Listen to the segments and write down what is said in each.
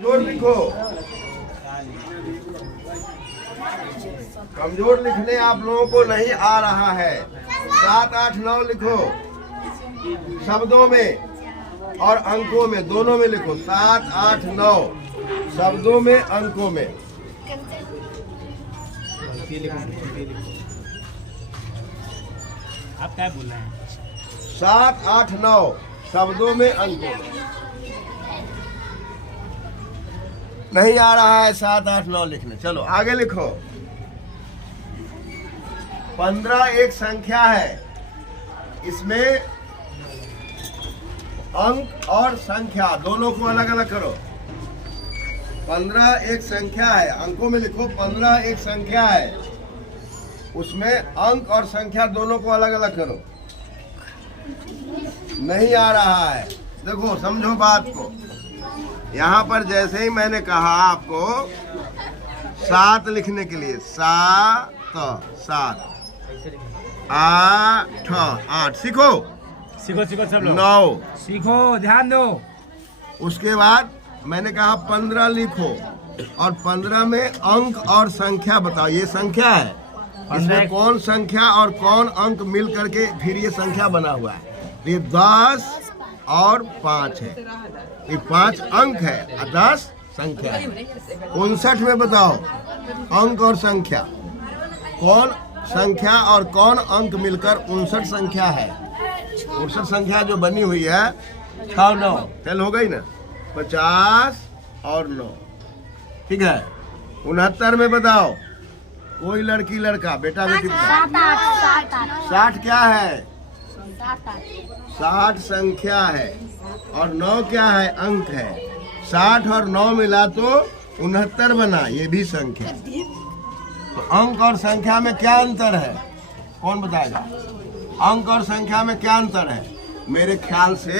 कमजोर लिखो। कमजोर लिखने आप लोगों को नहीं आ रहा है। 7, 8, 9 लिखो, शब्दों में और अंकों में, दोनों में लिखो। 7, 8, 9 शब्दों में, अंकों में। आप क्या बोल रहे हैं? 7, 8, 9 शब्दों में, अंकों में। नहीं आ रहा है 7, 8, 9 लिखने। चलो आगे लिखो। 15 एक संख्या है, इसमें अंक और संख्या दोनों को अलग अलग करो। 15 एक संख्या है, अंकों में लिखो। 15 एक संख्या है, उसमें अंक और संख्या दोनों को अलग अलग करो। नहीं आ रहा है। देखो समझो बात को। यहाँ पर जैसे ही मैंने कहा आपको 7 लिखने के लिए, 7, 7, 8, 8 सीखो। सीखो सीखो सब लोग 9 सीखो, ध्यान दो। उसके बाद मैंने कहा 15 लिखो और 15 में अंक और संख्या बताओ। ये संख्या है, इसमें कौन संख्या और कौन अंक मिल करके फिर ये संख्या बना हुआ है। ये 10 और 5 है, ये 5 अंक है और 10 संख्या है। 59 में बताओ अंक और संख्या, कौन संख्या और कौन अंक मिलकर 59 संख्या है। 59 संख्या जो बनी हुई है 6, 9 चल हो गई ना। 50 और 9 ठीक है। 69 में बताओ कोई लड़की लड़का, बेटा बेटी। 60 क्या है? 60 संख्या है और 9 क्या है? अंक है। 60 और 9 मिला तो 69 बना, ये भी संख्या। तो अंक और संख्या में क्या अंतर है? कौन बताएगा? अंक और संख्या में क्या अंतर है? मेरे ख्याल से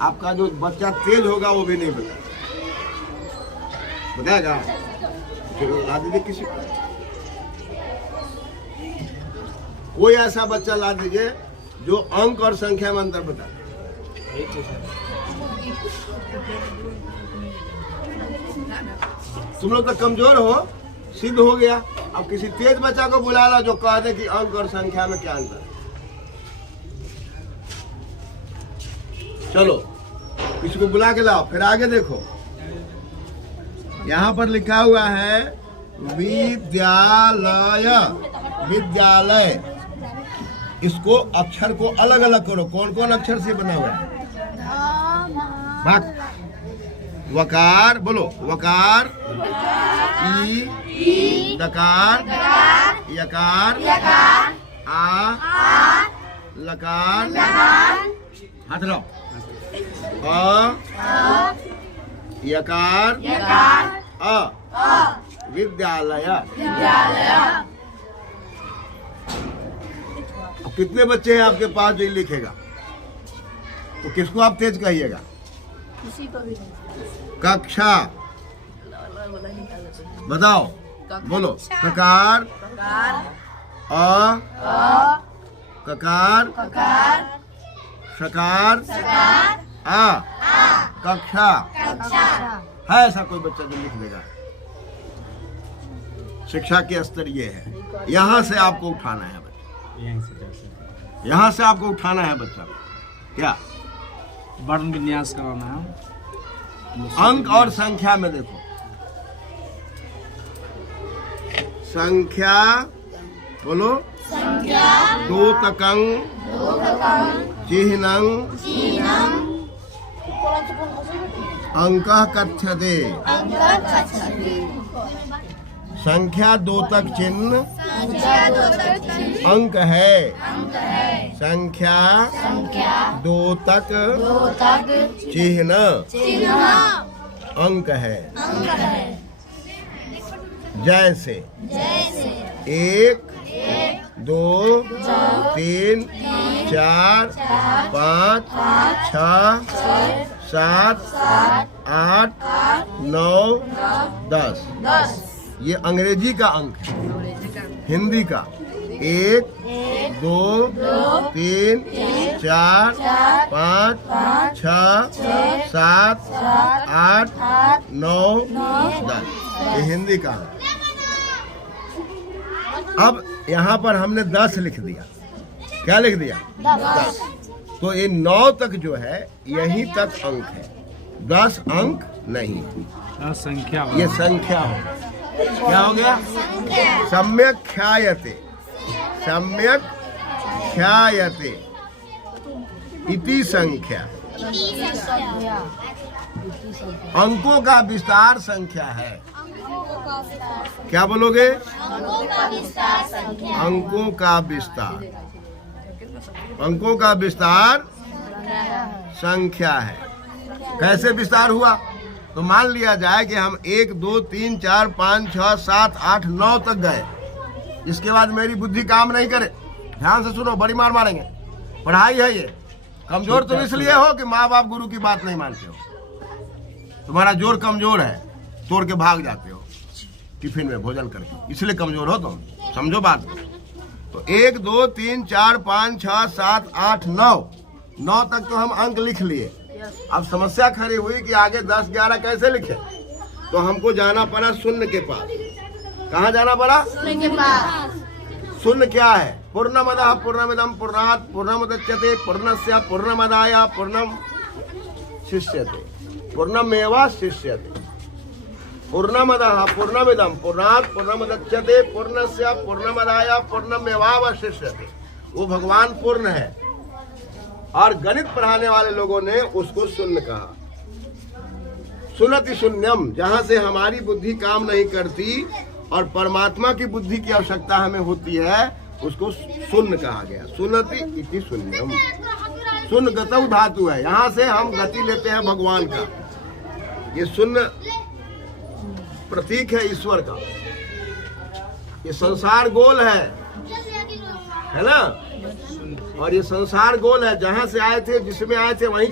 आपका जो बच्चा तेज होगा वो भी नहीं बताएगा। ला दीजिए किसी को, कोई ऐसा बच्चा ला दीजिए जो अंक और संख्या में अंतर बताए। तुम लोग तो कमजोर हो, सिद्ध हो गया। अब किसी तेज बच्चा को बुला ला जो कह दे कि अंक और संख्या में क्या अंतर है। चलो किसी को बुला के लाओ, फिर आगे देखो। यहाँ पर लिखा हुआ है विद्यालय। विद्यालय, इसको अक्षर को अलग अलग करो। कौन कौन अक्षर से बना हुआ है? वकार बोलो। वकार, ई, दकार, यकार, आ, लकार, हाथ लो, अ, यकार, अ, विद्यालय। कितने बच्चे हैं आपके पास जो लिखेगा? तो किसको आप तेज कहिएगा? कक्षा बताओ, बोलो। ककार, अ, ककार, शकार, आ, कक्षा। है ऐसा कोई बच्चा जो लिख देगा? शिक्षा के स्तर ये है। यहाँ से आपको उठाना है बच्चा, यहाँ से आपको उठाना है बच्चा। क्या वर्ण विन्यास कराना है। अंक और संख्या में देखो। संख्या बोलो। दो तकंग, चिह्नं, अंकः कथ्यते। संख्या 2 तक चिन्ह अंक है। संख्या 2 तक चिन्ह अंक है। जैसे 1, 2, 3, 4, 5, 6, 7, 8, 9, 10। ये अंग्रेजी का अंक है। हिंदी का 1, 2 3 4 5 6 7 8 9 10। ये हिंदी का है। अब यहाँ पर हमने 10 लिख दिया। क्या लिख दिया? 10। तो ये 9 तक जो है यहीं तक अंक है, 10 अंक नहीं। संख्या ये संख्या हो, क्या हो गया? सम्यक ख्यायते, सम्यक ख्यायते इति संख्या। अंकों का विस्तार संख्या है। क्या बोलोगे? अंकों का विस्तार, अंकों का विस्तार संख्या है। कैसे विस्तार हुआ? तो मान लिया जाए कि हम 1 2 3 4 5 6 7 8 9 तक गए, इसके बाद मेरी बुद्धि काम नहीं करे। ध्यान से सुनो, बड़ी मार मारेंगे। पढ़ाई है ये। कमजोर तुम इसलिए हो कि माँ बाप गुरु की बात नहीं मानते हो, तुम्हारा जोर कमजोर है, तोड़ के भाग जाते हो टिफिन में भोजन करके, इसलिए कमजोर हो तुम। समझो बात को। तो 1 2 3 4 5 6 7 8 9 तक तो हम अंक लिख लिए। अब समस्या खड़ी हुई कि आगे 10 11 कैसे लिखे? तो हमको जाना पड़ा शून्य के पास। कहाँ जाना पड़ा? शून्य के पास। शून्य क्या है? पूर्णमदः पूर्णमिदं पूर्णात् पूर्णमुदच्यते पूर्णस्य पूर्णमादाय पूर्णम शिष्यते पूर्णमेवावशिष्यते। पूर्णमदः पूर्णमिदं पूर्णात् पूर्णमुदच्यते पूर्णस्य पूर्णमादाय पूर्णमेवावशिष्यते। वो भगवान पूर्ण है और गणित पढ़ाने वाले लोगों ने उसको शून्य कहा। शून्यति शून्यम, जहाँ से हमारी बुद्धि काम नहीं करती और परमात्मा की बुद्धि की आवश्यकता हमें होती है, उसको शून्य कहा गया। शून्यति इति शून्यम। शून्य गतौ धातु है, यहाँ से हम गति लेते हैं भगवान का। ये शून्य प्रतीक है ईश्वर का। ये संसार गोल है ना? और ये संसार गोल है, जहाँ से आए थे, जिसमें आए थे वहीं